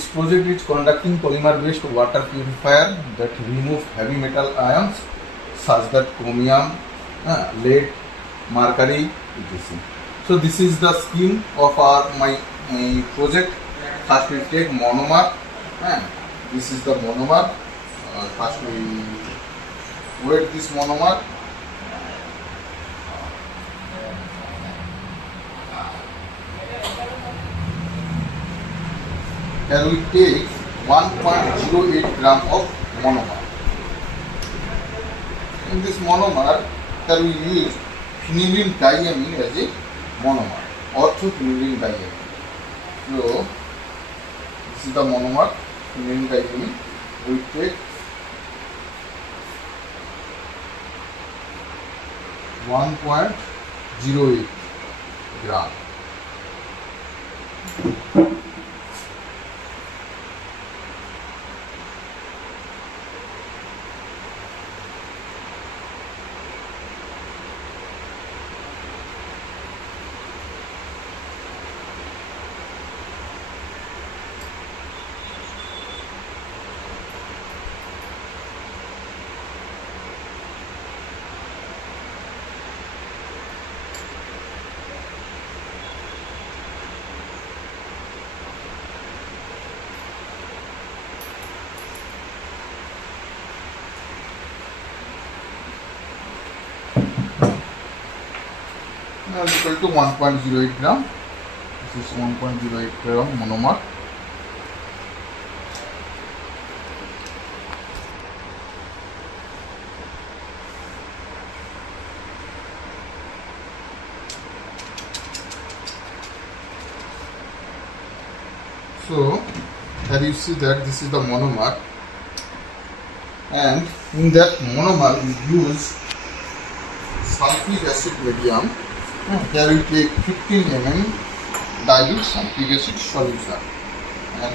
This project is conducting polymer-based water purifier that remove heavy metal ions such that chromium, lead, mercury, etc. So this is the scheme of my project. First we take monomer. This is the monomer. First we wet this monomer. Here we take 1.08 gram of monomer. In this monomer, here we use phenylene diamine as a monomer, orthophenylene diamine. So this is the monomer, phenylene diamine. We take 1.08 gram. Now equal to 1.08 gram. This is 1.08 gram monomer. So here you see that this is the monomer, and in that monomer we use sulfuric acid medium. Here we take 15 ml dilute sulfuric acid solution, and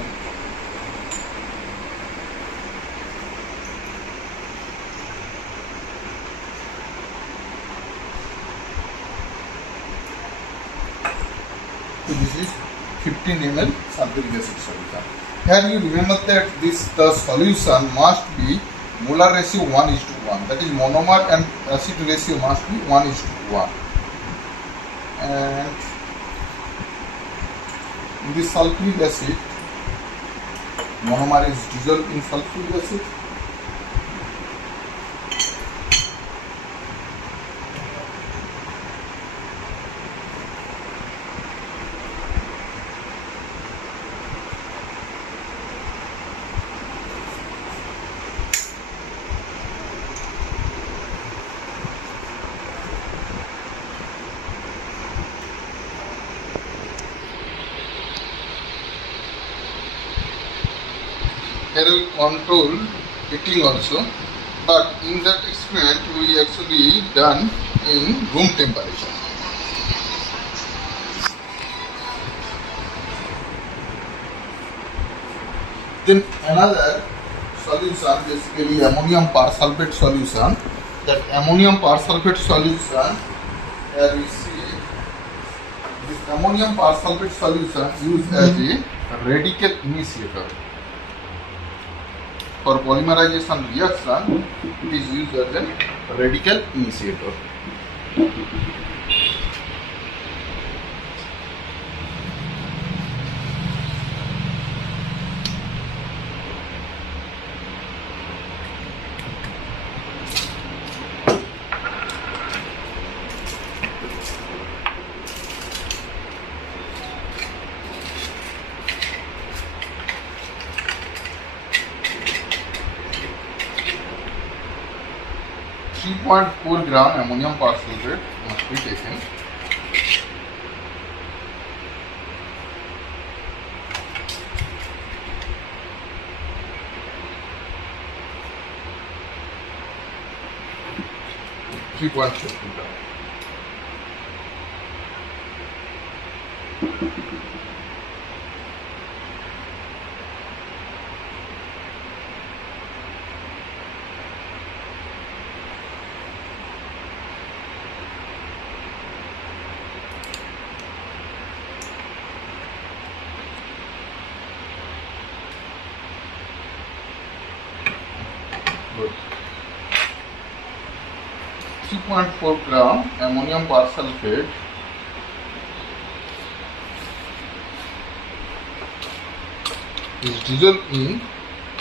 so this is 15 ml sulfuric acid solution. Here you remember that the solution must be molar ratio 1:1. That is, monomer and acid ratio must be 1:1. And in this sulfuric acid, monomer is dissolved in sulfuric acid. Here we control heating also, but in that experiment we actually done in room temperature. Then another solution, basically ammonium persulfate solution. That ammonium persulfate solution, here we see this ammonium persulfate solution used as a radical initiator. For polymerization reaction, it is used as a radical initiator. 3.4 gram ammonium persulfate must be taken. Three point 3.4 gram. Good. 3.4 gram ammonium persulfate is dissolved in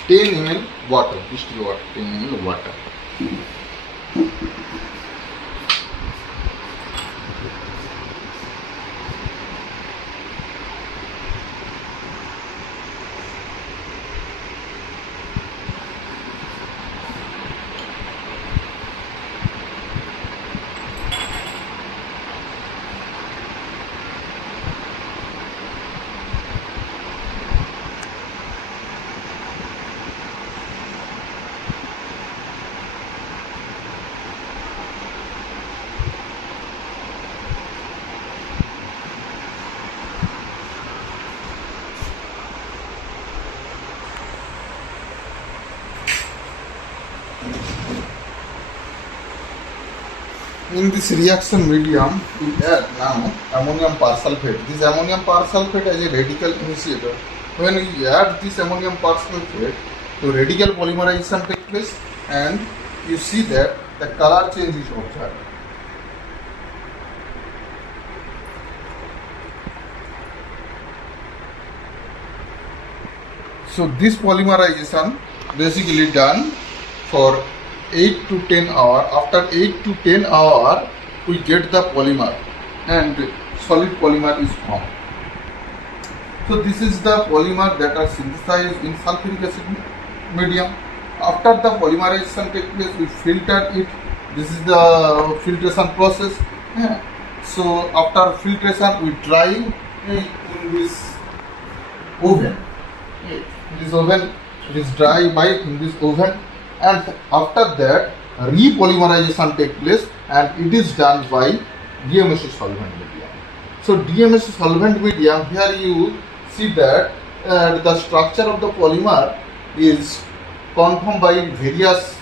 10 ml water, distilled water, 10 ml water. In this reaction medium, we add now ammonium persulfate. This ammonium persulfate as a radical initiator. When we add this ammonium persulfate, the radical polymerization takes place, and you see that the color change is observed. So this polymerization basically done for 8 to 10 hours. After 8 to 10 hours, we get the polymer and solid polymer is formed. So this is the polymer that are synthesized in sulfuric acid medium. After the polymerization takes place, we filter it. This is the filtration process. Yeah. So after filtration, we dry in this oven. This oven is dry in this oven, and after that repolymerization takes place, and it is done by DMSO solvent medium. So DMSO solvent medium, here you see that the structure of the polymer is confirmed by various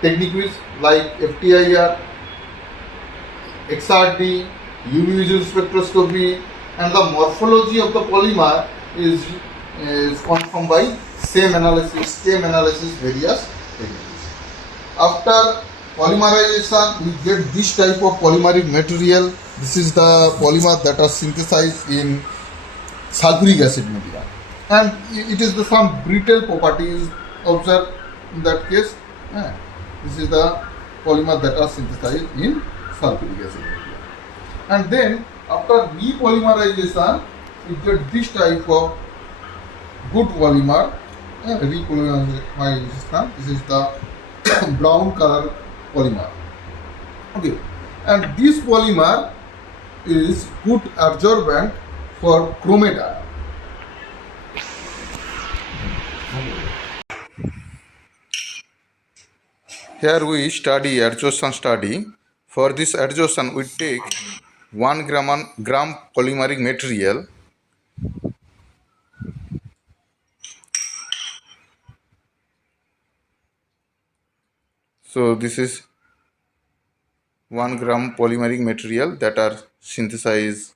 techniques like FTIR, XRD, UV visual spectroscopy, and the morphology of the polymer is confirmed by same analysis, various techniques. After polymerization, we get this type of polymeric material. This is the polymer that are synthesized in sulfuric acid medium, and it is the some brittle properties observed in that case. This is the polymer that are synthesized in sulfuric acid medium, and then after repolymerization, we get this type of good polymer. Repolymerization. This is the brown color polymer. Okay, and this polymer is good adsorbent for chromate ion. Here we study adsorption study. For this adsorption, we take 1 gram polymeric material. So this is 1 gram polymeric material that are synthesized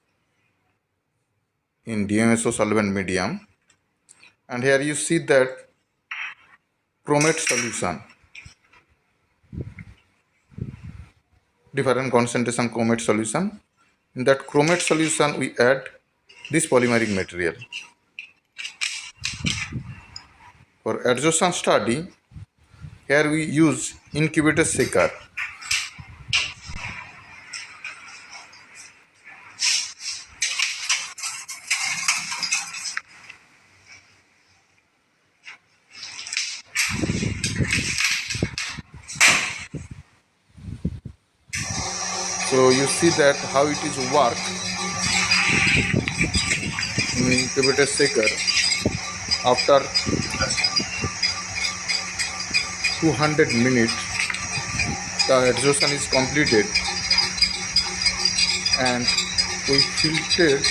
in DMSO solvent medium, and here you see that chromate solution, different concentration chromate solution. In that chromate solution, we add this polymeric material. For adsorption study, here we use incubator shaker. So you see that how it is work in incubator shaker. After 200 minutes, the adsorption is completed, and we filtered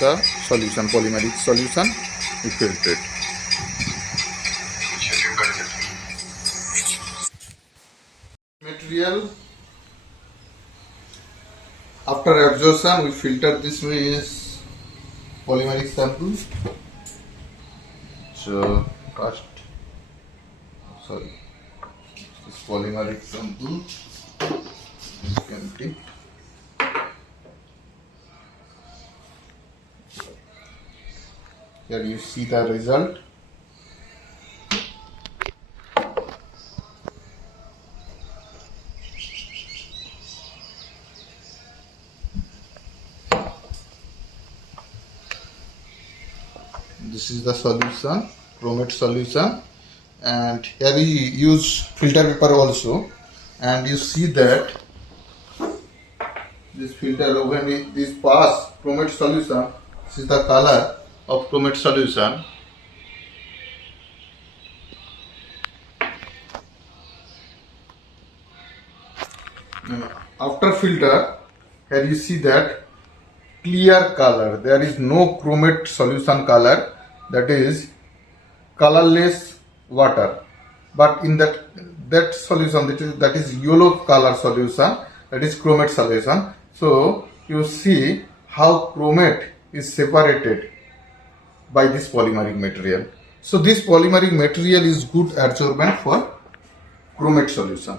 the solution, polymeric solution. We filtered. Material. After adsorption, we filter this means polymeric sample. So This polymeric sample is empty. Here you see the result. This is the solution, chromate solution, and here we use filter paper also, and you see that this filter, when this pass chromate solution, this is the color of chromate solution. After filter, here you see that clear color, there is no chromate solution color, that is colorless water. But in that solution, that is yellow color solution, that is chromate solution. So you see how chromate is separated by this polymeric material. So this polymeric material is good adsorbent for chromate solution.